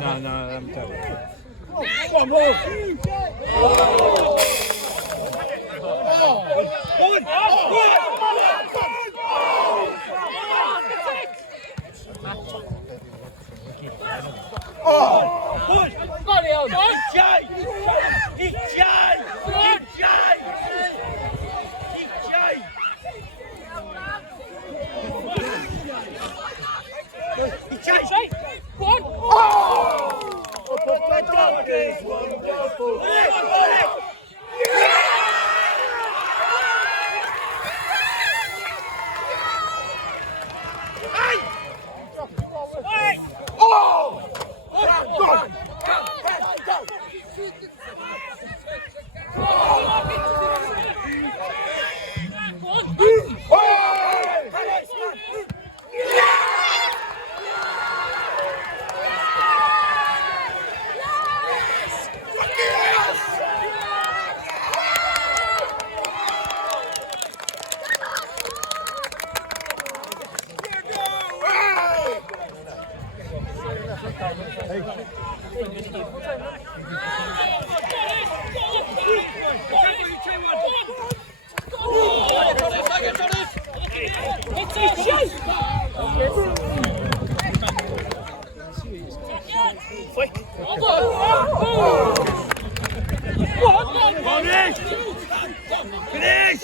No, I'm telling you. Come on! Porthmadog is wonderful. Finish!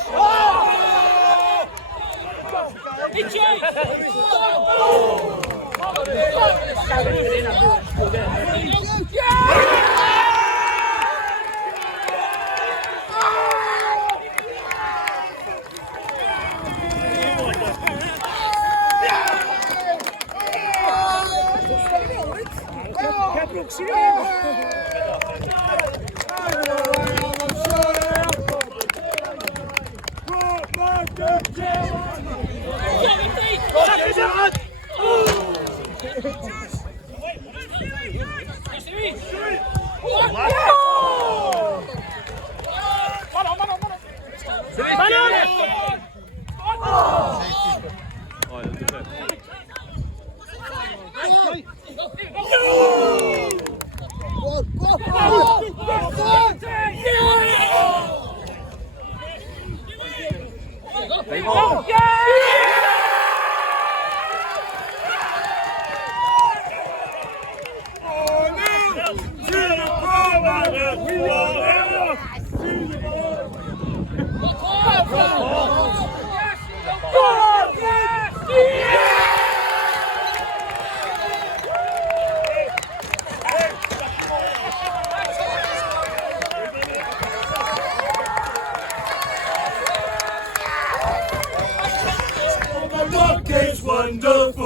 Porthmadog is wonderful.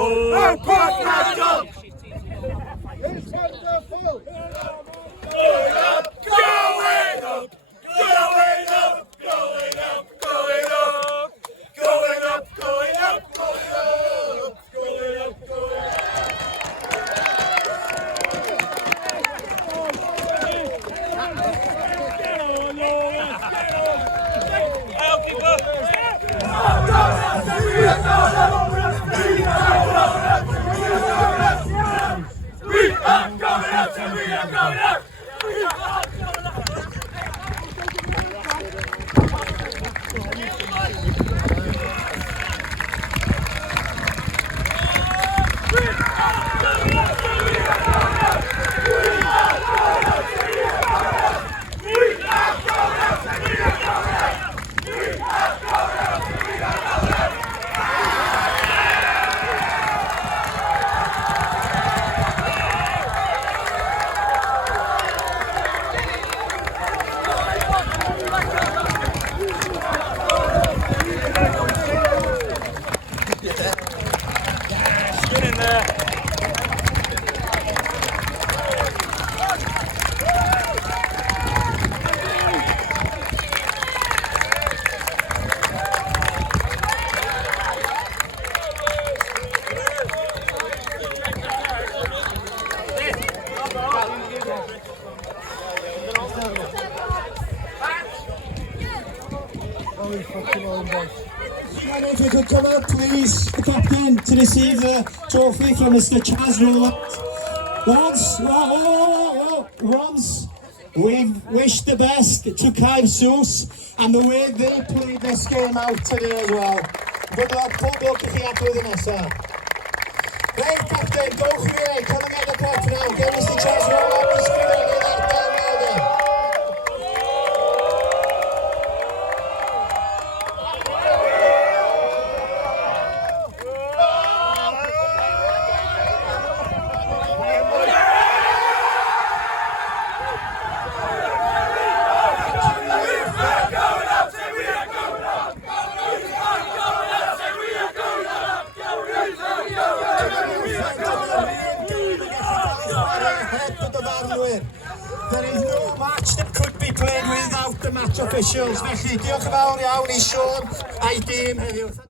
Porthmadog is wonderful. Going up, going up, going up, going up, going up, going up, going up, going up, going up, going up. If you could come up, please, the captain, to receive the trophy from Mr. Caersws. Once we've wished the best to Caersws and the way they played this game out today as well. Good luck i chi at flwyddyn nesaf. Reit, captain, gowch i fi, coming at the Porthmadog, give us the chance to roll up the screen in that down. There is no match that could be played without the match officials. Felly, diolch yn fawr iawn i Sean a'i dîm heddiw.